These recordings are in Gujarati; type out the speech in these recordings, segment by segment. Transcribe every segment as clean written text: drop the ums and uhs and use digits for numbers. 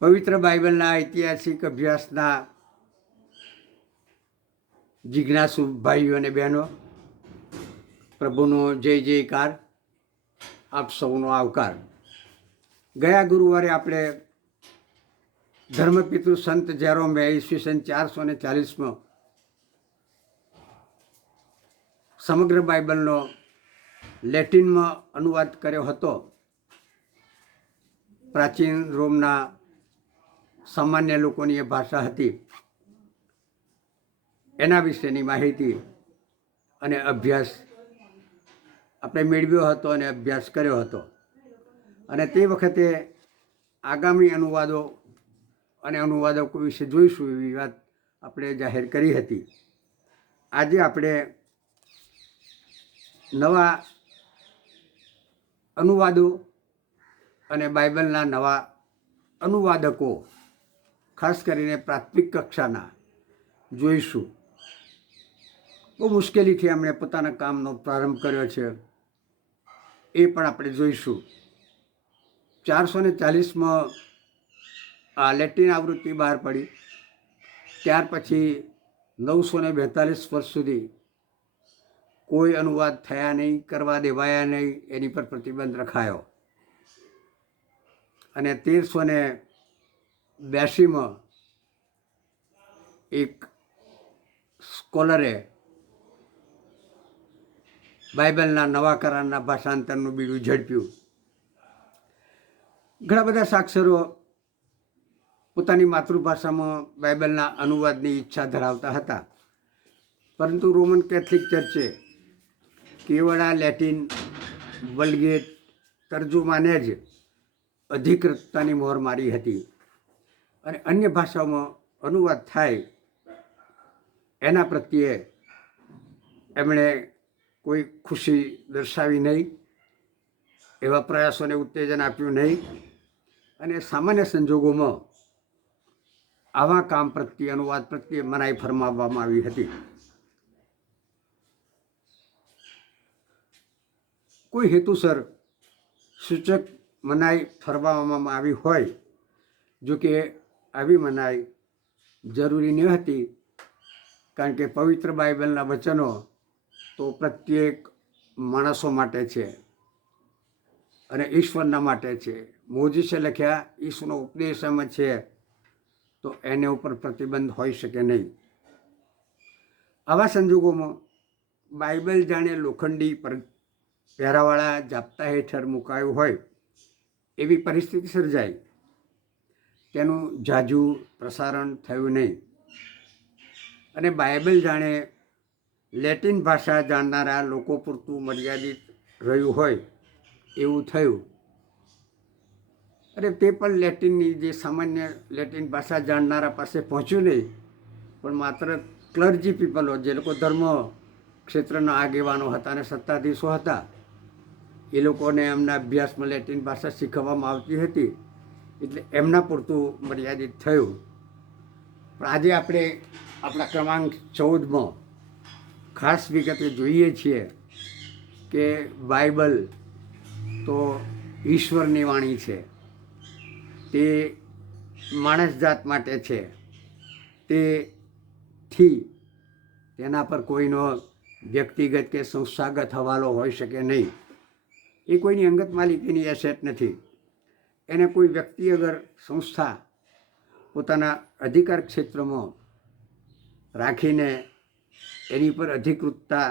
પવિત્ર બાઇબલના ઐતિહાસિક અભ્યાસના જિજ્ઞાસુ ભાઈઓ અને બહેનો, પ્રભુનો જય જયકાર, આપ સૌનો આવકાર. ગયા ગુરુવારે આપણે ધર્મપિતૃ સંત જેરોમે ઈસવીસન 440માં સમગ્ર બાઇબલનો લેટિનમાં અનુવાદ કર્યો હતો. પ્રાચીન રોમના સામાન્ય લોકોની એ ભાષા હતી. એના વિશેની માહિતી અને અભ્યાસ આપણે મેળવ્યો હતો અને અભ્યાસ કર્યો હતો. અને તે વખતે આગામી અનુવાદો અને અનુવાદકો વિશે જોઈશું એવી વાત આપણે જાહેર કરી હતી. આજે આપણે નવા અનુવાદો અને બાઇબલના નવા અનુવાદકો, ખાસ કરીને પ્રાથમિક કક્ષાના જોઈશું. બહુ મુશ્કેલીથી એમણે પોતાના કામનો પ્રારંભ કર્યો છે, એ પણ આપણે જોઈશું. 440માં આ લેટિન આવૃત્તિ બહાર પડી. ત્યાર પછી 942 વર્ષ સુધી કોઈ અનુવાદ થયા નહીં, કરવા દેવાયા નહીં, એની પર પ્રતિબંધ રખાયો. અને 1382માં એક સ્કોલરે બાઇબલના નવા કરારના ભાષાંતરનું બીડું ઝડપ્યું. ઘણા બધા સાક્ષરો પોતાની માતૃભાષામાં બાઇબલના અનુવાદની ઈચ્છા ધરાવતા હતા, પરંતુ રોમન કેથલિક ચર્ચે કેવળ આ લેટિન વલ્ગેટ તર્જુમાને જ અધિકૃતતાની મોહર મારી હતી. અને અન્ય ભાષાઓમાં અનુવાદ થાય એના પ્રત્યે એમણે કોઈ ખુશી દર્શાવી નહીં, એવા પ્રયાસોને ઉત્તેજન આપ્યું નહીં. અને સામાન્ય સંજોગોમાં આવા કામ પ્રત્યે, અનુવાદ પ્રત્યે મનાઈ ફરમાવવામાં આવી હતી. કોઈ હેતુસર સૂચક મનાઈ ફરમાવવામાં આવી હોય, જો કે આવી મનાઈ જરૂરી ન હતી, કારણ કે પવિત્ર બાઇબલના વચનો તો પ્રત્યેક માણસો માટે છે અને ઈશ્વરના માટે છે. મોજીસે લખ્યા, ઈશ્વરનો ઉપદેશ એમ છે, તો એને ઉપર પ્રતિબંધ હોઈ શકે નહીં. આવા સંજોગોમાં બાઇબલ જાણે લોખંડી પહેરાવાળા જાપ્તા હેઠળ મુકાયું હોય એવી પરિસ્થિતિ સર્જાઈ. તેનું ઝાઝું પ્રસારણ થયું નહીં અને બાઇબલ જાણે લેટિન ભાષા જાણનારા લોકો પૂરતું મર્યાદિત રહ્યું હોય એવું થયું. અને તે પણ લેટિનની જે સામાન્ય લેટિન ભાષા જાણનારા પાસે પહોંચ્યું નહીં, પણ માત્ર ક્લર્જી પીપલો, જે લોકો ધર્મ ક્ષેત્રના આગેવાનો હતા અને સત્તાધીશો હતા, એ લોકોને એમના અભ્યાસમાં લેટિન ભાષા શીખવવામાં આવતી હતી, એટલે એમના પૂરતું મર્યાદિત થયું. પણ આજે આપણે આપણા ક્રમાંક 14માં ખાસ વિગતે જોઈએ છીએ કે બાઇબલ તો ઈશ્વરની વાણી છે, તે માણસ જાત માટે છે, તેના પર કોઈનો વ્યક્તિગત કે સંસ્થાગત હવાલો હોઈ શકે નહીં. એ કોઈની અંગત માલિકીની એસેટ નથી. એને કોઈ વ્યક્તિ અગર સંસ્થા પોતાના અધિકાર ક્ષેત્રમાં રાખીને એની પર અધિકૃતતા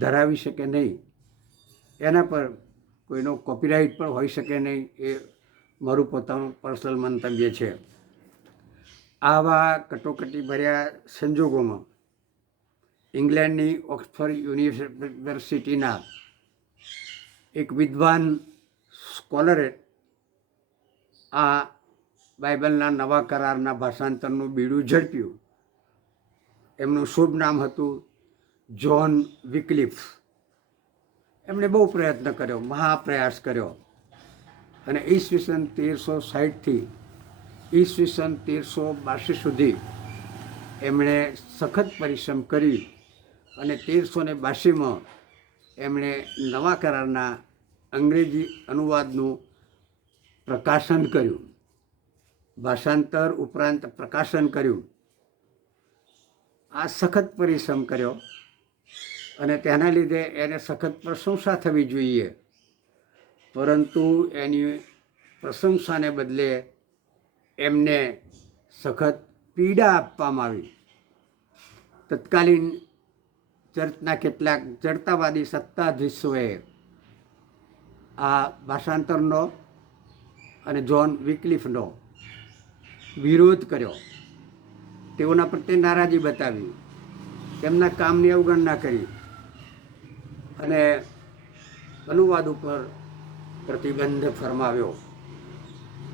ધરાવી શકે નહીં, એના પર કોઈનો કોપીરાઇટ પણ હોઈ શકે નહીં. એ મારું પોતાનું પર્સનલ મંતવ્ય છે. આવા કટોકટી ભર્યા સંજોગોમાં ઇંગ્લેન્ડની ઓક્સફર્ડ યુનિવર્સિટીના એક વિદ્વાન સ્કોલરે આ બાઇબલના નવા કરારના ભાષાંતરનું બીડું ઝડપ્યું. એમનું શુભ નામ હતું જ્હોન વિકલિફ. એમણે બહુ પ્રયત્ન કર્યો, મહાપ્રયાસ કર્યો, અને ઈસવીસન 1360થી ઈસવીસન 1382 સુધી એમણે સખત પરિશ્રમ કરી અને 1382માં એમણે નવા કરારના અંગ્રેજી અનુવાદનું પ્રકાશન કર્યું. ભાષાંતર ઉપરાંત પ્રકાશન કર્યું. આ સખત પરિશ્રમ કર્યો અને તેના લીધે એને સખત પ્રશંસા થવી જોઈએ, પરંતુ એની પ્રશંસાને બદલે એમને સખત પીડા આપવામાં આવી. તત્કાલીન ચર્ચના કેટલાક જડતાવાદી સત્તાધીશોએ આ ભાષાંતરનો અને જ્હોન વિકલિફનો વિરોધ કર્યો. તેઓના પ્રત્યે નારાજી બતાવી, તેમના કામની અવગણના કરી અને અનુવાદ ઉપર પ્રતિબંધ ફરમાવ્યો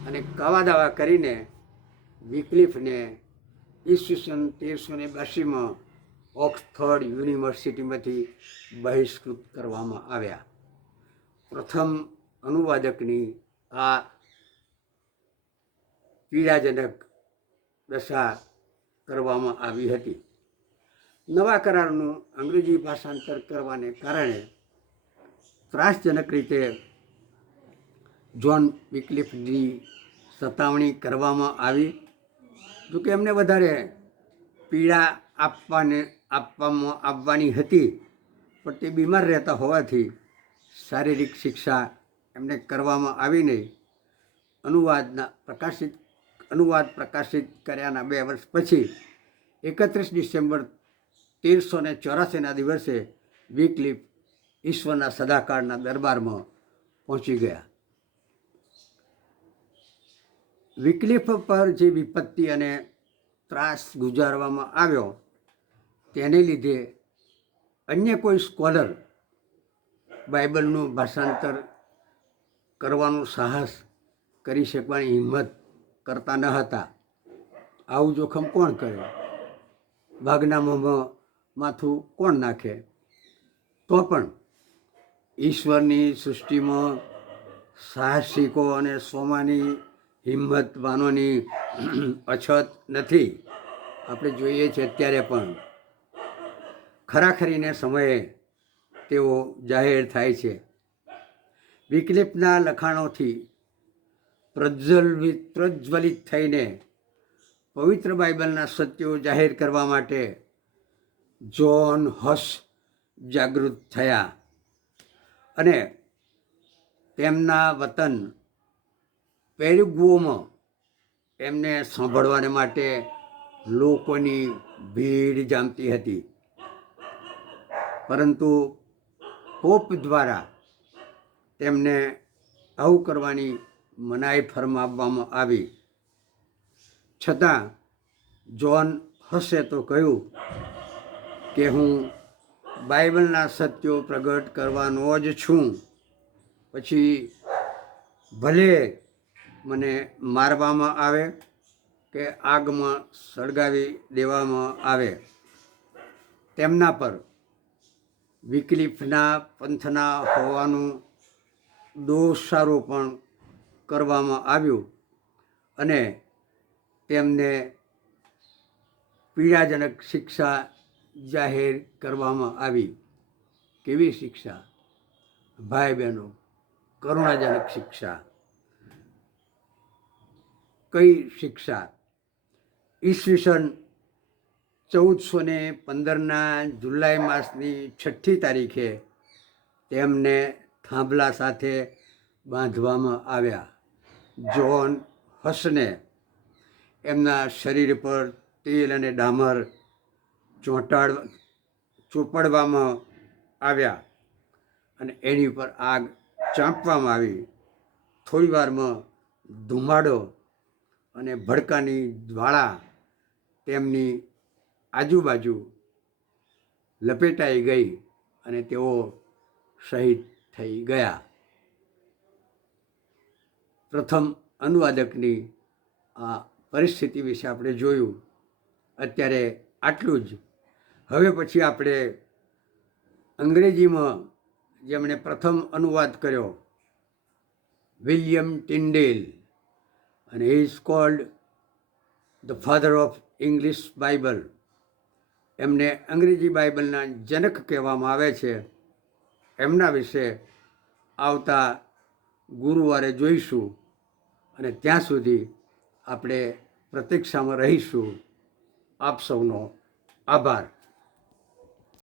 અને કાવા દાવા કરીને વિકલિફને ઈસવીસન 1382માં ઓક્સફર્ડ યુનિવર્સિટીમાંથી બહિષ્કૃત કરવામાં આવ્યા. પ્રથમ અનુવાદકની આ પીડાજનક દશા કરવામાં આવી હતી. નવા કરારનું અંગ્રેજી ભાષાંતર કરવાને કારણે ત્રાસજનક રીતે જ્હોન વિકલિફની સતાવણી કરવામાં આવી. જોકે એમને વધારે પીડા આપવાની હતી, પણ તે બીમાર રહેતા હોવાથી શારીરિક શિક્ષા એમને કરવામાં આવી નહીં. અનુવાદ પ્રકાશિત કર્યાના 2 વર્ષ પછી 31 ડિસેમ્બર 1384ના દિવસે વિકલિફ ઈશ્વરના સદાકાળના દરબારમાં પહોંચી ગયા. વિકલિફ પર જે વિપત્તિ અને ત્રાસ ગુજારવામાં આવ્યો તેને લીધે અન્ય કોઈ સ્કોલર બાઇબલનું ભાષાંતર કરવાનું સાહસ કરી શકવાની હિંમત કરતા ન હતા. આવું જોખમ કોણ કરે? ભાગના મોંમાં માથું કોણ નાખે? તો પણ ઈશ્વરની સૃષ્ટિમાં સાહસિકો અને સ્વમાની હિંમતવાનોની અછત નથી. આપણે જોઈએ છીએ અત્યારે પણ ખરાખરીને સમયે તેઓ જાહેર થાય છે. વિકલિફના લખાણોથી પ્રજ્વલિત થઈને પવિત્ર બાઇબલના સત્યો જાહેર કરવા માટે જ્હોન હસ જાગૃત થયા અને તેમના વતન પેરુગ્વેમાં એમને સાંભળવાને માટે લોકોની ભીડ જામતી હતી. પરંતુ પોપ દ્વારા તેમને આવું કરવાની મનાઈ ફરમાવવામાં આવી. છતાં જ્હોન હસે તો કહ્યું કે હું બાઇબલના સત્યો પ્રગટ કરવાનો જ છું. પછી ભલે મને મારવામાં આવે કે આગમાં સળગાવી દેવામાં આવે. તેમના પર વિકલિફના પંથના હોવાનું દોષારોપણ કરવામાં આવ્યું અને તેમને પીડાજનક શિક્ષા જાહેર કરવામાં આવી. કેવી શિક્ષા? ભાઈ બહેનો, કરુણાજનક શિક્ષા. કઈ શિક્ષા? ઈસવીસન 1415ના જુલાઈ માસની 6ઠી તારીખે તેમને થાંભલા સાથે બાંધવામાં આવ્યા. જ્હોન હસને એમના શરીર પર તેલ અને ડામર ચોપડવામાં આવ્યા અને એની ઉપર આગ ચાંપવામાં આવી. થોડી વારમાં ધુમાડો અને ભડકાની જ્વાળા તેમની આજુબાજુ લપેટાઈ ગઈ અને તેઓ શહીદ થઈ ગયા. પ્રથમ અનુવાદકની આ પરિસ્થિતિ વિશે આપણે જોયું. અત્યારે આટલું જ. હવે પછી આપણે અંગ્રેજીમાં જેમણે પ્રથમ અનુવાદ કર્યો, વિલિયમ ટિન્ડેલ, અને he is called the father of English Bible. એમને અંગ્રેજી બાઇબલના જનક કહેવામાં આવે છે. એમના વિશે આવતા ગુરુવારે જોઈશું. અને ત્યાં સુધી આપણે પ્રતીક્ષામાં રહીશું. આપ સૌનો આભાર.